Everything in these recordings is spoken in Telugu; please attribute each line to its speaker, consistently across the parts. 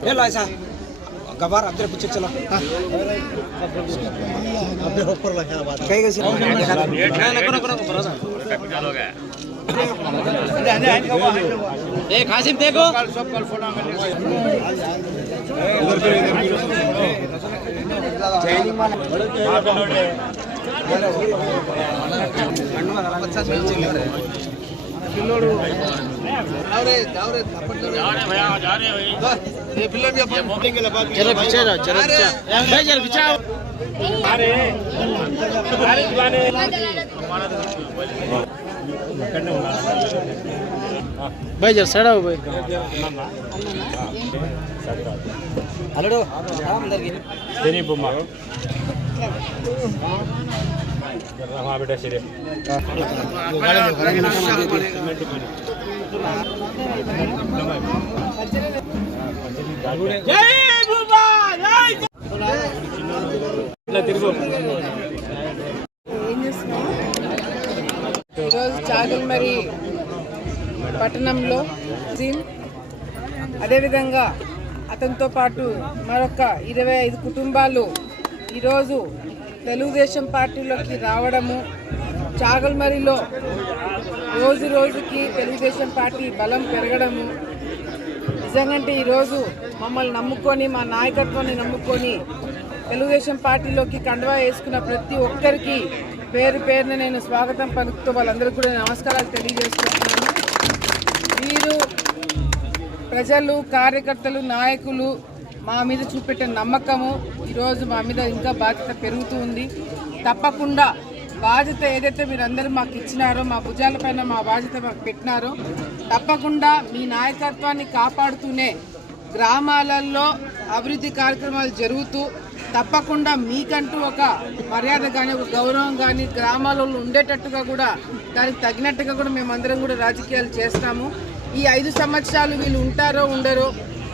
Speaker 1: ये
Speaker 2: लो ऐसा गबार अब तेरे पीछे चलो अब तेरे ऊपर लगा बात कहीं कैसे ना ना करो करो करो सा देख हासिम देखो इधर इधर पीछे भाई जरा सड़ा हो भाई అల్లుడు అందరికి
Speaker 3: శని బొమ్మ మా
Speaker 4: ఈరోజు చాగల్మరి పట్టణంలో అదేవిధంగా అతనితో పాటు మరొక ఇరవై ఐదు కుటుంబాలు ఈరోజు తెలుగుదేశం పార్టీలోకి రావడము చాగల్మరిలో రోజు రోజుకి తెలుగుదేశం పార్టీ బలం పెరగడము నిజంగంటే ఈరోజు మమ్మల్ని నమ్ముకొని మా నాయకత్వాన్ని నమ్ముకొని తెలుగుదేశం పార్టీలోకి కండువా వేసుకున్న ప్రతి ఒక్కరికి పేరు పేరున నేను స్వాగతం పలుకుతూ వాళ్ళందరికీ కూడా నమస్కారాలు తెలియజేస్తున్నాను. వీరు ప్రజలు కార్యకర్తలు నాయకులు మా మీద చూపెట్టే నమ్మకము ఈరోజు మా మీద ఇంకా బాధ్యత పెరుగుతూ ఉంది. తప్పకుండా బాధ్యత ఏదైతే మీరందరూ మాకు ఇచ్చినారో మా భుజాలపైన మా బాధ్యత మాకు పెట్టినారో తప్పకుండా మీ నాయకత్వాన్ని కాపాడుతూనే గ్రామాలలో అభివృద్ధి కార్యక్రమాలు జరుగుతూ తప్పకుండా మీకంటూ ఒక మర్యాద కానీ ఒక గౌరవం కానీ గ్రామాలలో ఉండేటట్టుగా కూడా దానికి తగినట్టుగా కూడా మేమందరం కూడా రాజకీయాలు చేస్తాము. ఈ ఐదు సంవత్సరాలు వీళ్ళు ఉంటారో ఉండరో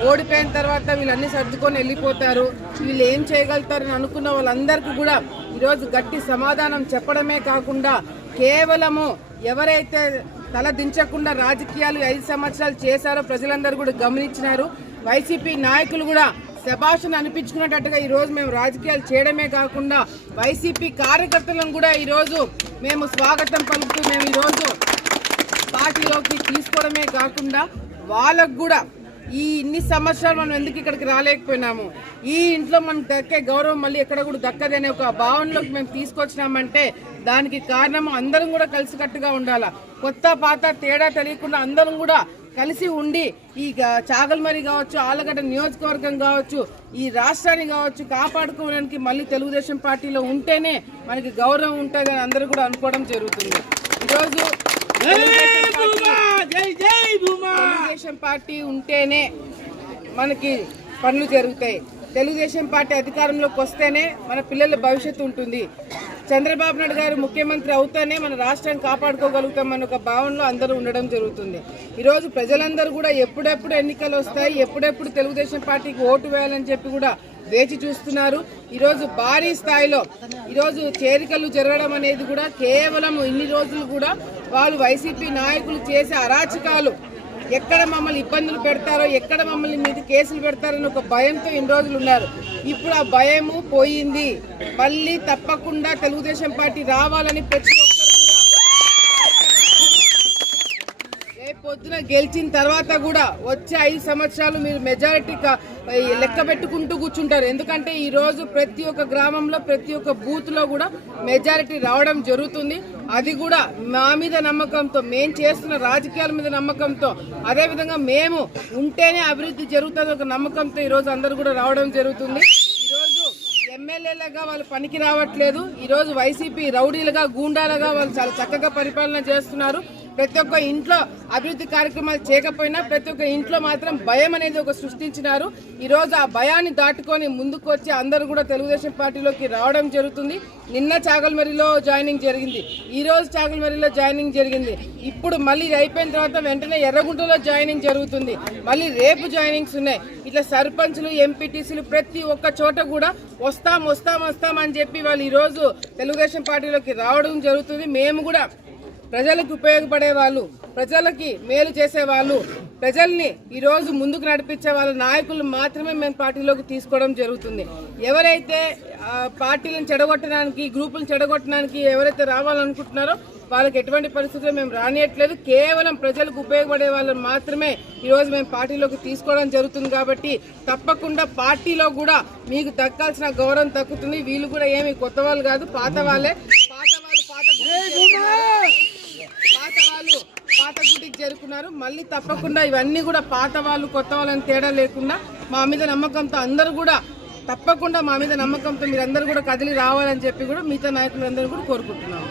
Speaker 4: ఓడిపోయిన తర్వాత వీళ్ళన్నీ సర్దుకొని వెళ్ళిపోతారు. వీళ్ళు ఏం చేయగలుగుతారని అనుకున్న వాళ్ళందరికీ కూడా ఈరోజు గట్టి సమాధానం చెప్పడమే కాకుండా కేవలము ఎవరైతే తల దించకుండా రాజకీయాలు ఐదు సంవత్సరాలు చేశారో ప్రజలందరూ కూడా గమనించినారు. వైసీపీ నాయకులు కూడా శభాషను అనిపించుకున్నట్టుగా ఈరోజు మేము రాజకీయాలు చేయడమే కాకుండా వైసీపీ కార్యకర్తలను కూడా ఈరోజు మేము స్వాగతం పలుకుతూ మేము ఈరోజు పార్టీలోకి తీసుకోవడమే కాకుండా వాళ్ళకు కూడా ఈ ఇన్ని సంవత్సరాలు మనం ఎందుకు ఇక్కడికి రాలేకపోయినాము? ఈ ఇంట్లో మనకు దక్కే గౌరవం మళ్ళీ ఎక్కడ కూడా దక్కదనే ఒక భావనలోకి మేము తీసుకొచ్చినామంటే దానికి కారణం అందరం కూడా కలిసికట్టుగా ఉండాలా. కొత్త పాత తేడా తెలియకుండా అందరం కూడా కలిసి ఉండి ఈ చాగల్మరి కావచ్చు ఆలగడ్డ నియోజకవర్గం కావచ్చు ఈ రాష్ట్రాన్ని కావచ్చు కాపాడుకోవడానికి మళ్ళీ తెలుగుదేశం పార్టీలో ఉంటేనే మనకి గౌరవం ఉంటుందని అందరూ కూడా అనుకోవడం జరుగుతుంది. ఈరోజు తెలుగుదేశం పార్టీ ఉంటేనే మనకి పనులు జరుగుతాయి. తెలుగుదేశం పార్టీ అధికారంలోకి వస్తేనే మన పిల్లల భవిష్యత్తు ఉంటుంది. చంద్రబాబు నాయుడు గారు ముఖ్యమంత్రి అవుతానే మన రాష్ట్రాన్ని కాపాడుకోగలుగుతామన్న ఒక భావనలో అందరూ ఉండడం జరుగుతుంది. ఈరోజు ప్రజలందరూ కూడా ఎప్పుడెప్పుడు ఎన్నికలు వస్తాయి ఎప్పుడెప్పుడు తెలుగుదేశం పార్టీకి ఓటు వేయాలని చెప్పి కూడా వేచి చూస్తున్నారు. ఈరోజు భారీ స్థాయిలో ఈరోజు చేరికలు జరగడం అనేది కూడా కేవలం ఇన్ని రోజులు కూడా వాళ్ళు వైసీపీ నాయకులు చేసే అరాచకాలు ఎక్కడ మమ్మల్ని ఇబ్బందులు పెడతారో ఎక్కడ మమ్మల్ని మీద కేసులు పెడతారని ఒక భయంతో ఇన్ని రోజులు ఉన్నారు. ఇప్పుడు ఆ భయము పోయింది. మళ్ళీ తప్పకుండా తెలుగుదేశం పార్టీ రావాలని ప్రతి ఒక్కరు కూడా రేపు పొద్దున గెలిచిన తర్వాత కూడా వచ్చే ఐదు సంవత్సరాలు మీరు మెజారిటీ లెక్క పెట్టుకుంటూ కూర్చుంటారు. ఎందుకంటే ఈరోజు ప్రతి ఒక్క గ్రామంలో ప్రతి ఒక్క బూత్లో కూడా మెజారిటీ రావడం జరుగుతుంది. అది కూడా మా మీద నమ్మకంతో మేము చేస్తున్న రాజకీయాల మీద నమ్మకంతో. అదేవిధంగా మేము ఉంటేనే అభివృద్ధి జరుగుతుంది ఒక నమ్మకంతో ఈరోజు అందరు అందరూ కూడా రావడం జరుగుతుంది. ఈరోజు ఎమ్మెల్యేలుగా వాళ్ళు పనికి రావట్లేదు. ఈరోజు వైసీపీ రౌడీలుగా గూండాలుగా వాళ్ళు చాలా చక్కగా పరిపాలన చేస్తున్నారు. ప్రతి ఒక్క ఇంట్లో అభివృద్ధి కార్యక్రమాలు చేయకపోయినా ప్రతి ఒక్క ఇంట్లో మాత్రం భయం అనేది ఒక సృష్టించినారు. ఈరోజు ఆ భయాన్ని దాటుకొని ముందుకు వచ్చి అందరూ కూడా తెలుగుదేశం పార్టీలోకి రావడం జరుగుతుంది. నిన్న చాగల్మరిలో జాయినింగ్ జరిగింది. ఈరోజు రోజు చాగల్మరిలో జాయినింగ్ జరిగింది. ఇప్పుడు మళ్ళీ అయిపోయిన తర్వాత వెంటనే ఎర్రగుంటలో జాయినింగ్ జరుగుతుంది. మళ్ళీ రేపు జాయినింగ్స్ ఉన్నాయి. ఇట్లా సర్పంచ్లు ఎంపీటీసీలు ప్రతి ఒక్క చోట కూడా వస్తాం వస్తాం వస్తాం అని చెప్పి వాళ్ళు ఈరోజు తెలుగుదేశం పార్టీలోకి రావడం జరుగుతుంది. మేము కూడా ప్రజలకు ఉపయోగపడే వాళ్ళు ప్రజలకి మేలు చేసే వాళ్ళు ప్రజల్ని ఈరోజు ముందుకు నడిపించే వాళ్ళ నాయకులు మాత్రమే మేము పార్టీలోకి తీసుకోవడం జరుగుతుంది. ఎవరైతే పార్టీలను చెడగొట్టడానికి గ్రూపులను చెడగొట్టడానికి ఎవరైతే రావాలనుకుంటున్నారో వాళ్ళకి ఎటువంటి పరిస్థితుల్లో మేము రానియట్లేదు. కేవలం ప్రజలకు ఉపయోగపడే వాళ్ళని మాత్రమే ఈరోజు మేము పార్టీలోకి తీసుకోవడం జరుగుతుంది కాబట్టి తప్పకుండా పార్టీలో కూడా మీకు దక్కాల్సిన గౌరవం దక్కుతుంది. వీళ్ళు కూడా ఏమి కొత్త వాళ్ళు కాదు పాత వాళ్ళే. పాత వాళ్ళు పాత గుడికి చేరుకున్నారు. మళ్ళీ తప్పకుండా ఇవన్నీ కూడా పాత వాళ్ళు కొత్త వాళ్ళని తేడా లేకుండా మా మీద నమ్మకంతో అందరూ కూడా తప్పకుండా మా మీద నమ్మకంతో మీరందరూ కూడా కదిలి రావాలని చెప్పి కూడా మిగతా నాయకులందరూ కూడా కోరుకుంటున్నాము.